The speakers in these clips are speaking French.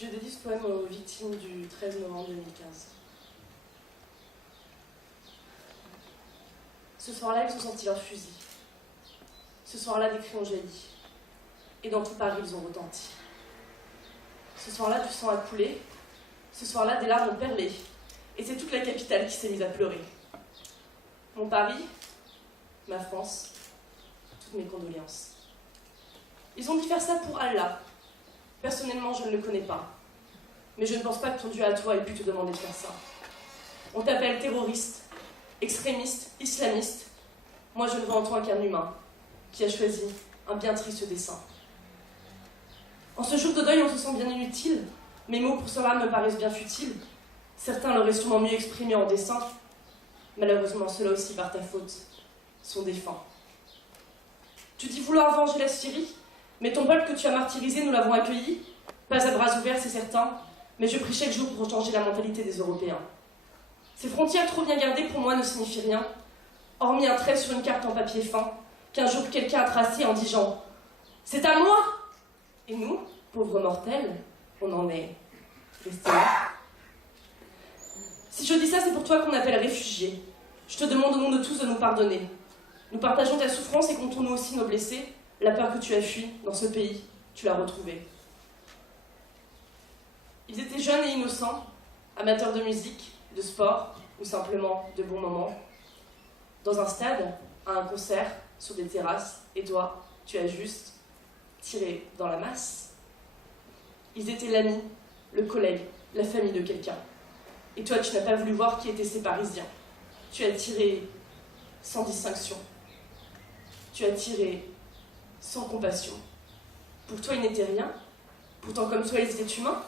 Je dédie ce poème aux victimes du 13 novembre 2015. Ce soir-là, ils ont sorti leurs fusils. Ce soir-là, des cris ont jailli. Et dans tout Paris, ils ont retenti. Ce soir-là, du sang a coulé. Ce soir-là, des larmes ont perlé. Et c'est toute la capitale qui s'est mise à pleurer. Mon Paris, ma France, toutes mes condoléances. Ils ont dit faire ça pour Allah. Personnellement, je ne le connais pas. Mais je ne pense pas que ton Dieu à toi ait pu te demander de faire ça. On t'appelle terroriste, extrémiste, islamiste. Moi, je ne vois en toi qu'un humain qui a choisi un bien triste dessein. En ce jour de deuil, on se sent bien inutile. Mes mots pour cela me paraissent bien futiles. Certains l'auraient sûrement mieux exprimé en dessin. Malheureusement, ceux-là aussi, par ta faute, sont défunts. Tu dis vouloir venger la Syrie, mais ton peuple que tu as martyrisé, nous l'avons accueilli. Pas à bras ouverts, c'est certain, mais je prie chaque jour pour changer la mentalité des Européens. Ces frontières trop bien gardées, pour moi, ne signifient rien, hormis un trait sur une carte en papier fin, qu'un jour quelqu'un a tracé en disant « C'est à moi !» Et nous, pauvres mortels, on en est restés là. Si je dis ça, c'est pour toi qu'on appelle réfugié. Je te demande au nom de tous de nous pardonner. Nous partageons ta souffrance et comptons-nous aussi nos blessés. La peur que tu as fui dans ce pays, tu l'as retrouvée. Ils étaient jeunes et innocents, amateurs de musique, de sport ou simplement de bons moments. Dans un stade, à un concert, sur des terrasses, et toi, tu as juste tiré dans la masse. Ils étaient l'ami, le collègue, la famille de quelqu'un. Et toi, tu n'as pas voulu voir qui étaient ces Parisiens. Tu as tiré sans distinction. Tu as tiré sans compassion. Pour toi, ils n'étaient rien. Pourtant, comme toi, ils étaient humains.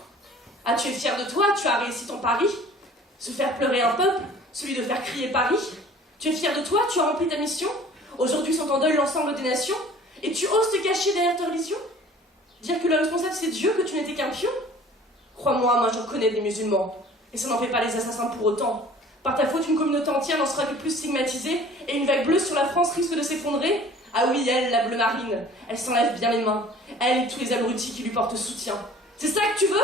Ah, tu es fier de toi, tu as réussi ton pari. Se faire pleurer un peuple, celui de faire crier Paris. Tu es fier de toi, tu as rempli ta mission. Aujourd'hui sont en deuil l'ensemble des nations. Et tu oses te cacher derrière ta religion? Dire que le responsable c'est Dieu, que tu n'étais qu'un pion? Crois-moi, moi j'en connais des musulmans. Et ça n'en fait pas les assassins pour autant. Par ta faute, une communauté entière n'en sera que plus stigmatisée, et une vague bleue sur la France risque de s'effondrer. Ah oui, elle, la bleue marine, elle s'enlève bien les mains. Elle et tous les abrutis qui lui portent soutien. C'est ça que tu veux?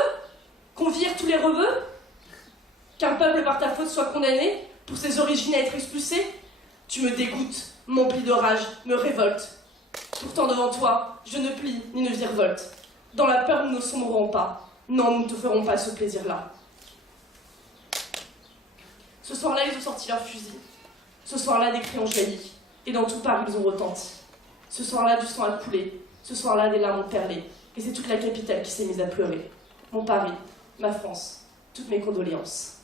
Qu'on vire tous les rebeux? Qu'un peuple par ta faute soit condamné pour ses origines à être expulsé? Tu me dégoûtes, m'emplis de rage, me révolte. Pourtant devant toi, je ne plie ni ne virevolte. Dans la peur, nous ne sombrerons pas. Non, nous ne te ferons pas ce plaisir-là. Ce soir-là, ils ont sorti leurs fusils. Ce soir-là, des cris ont jailli. Et dans tout Paris, ils ont retenti. Ce soir-là, du sang a coulé. Ce soir-là, des larmes ont perlé. Et c'est toute la capitale qui s'est mise à pleurer. Mon Paris, ma France, toutes mes condoléances.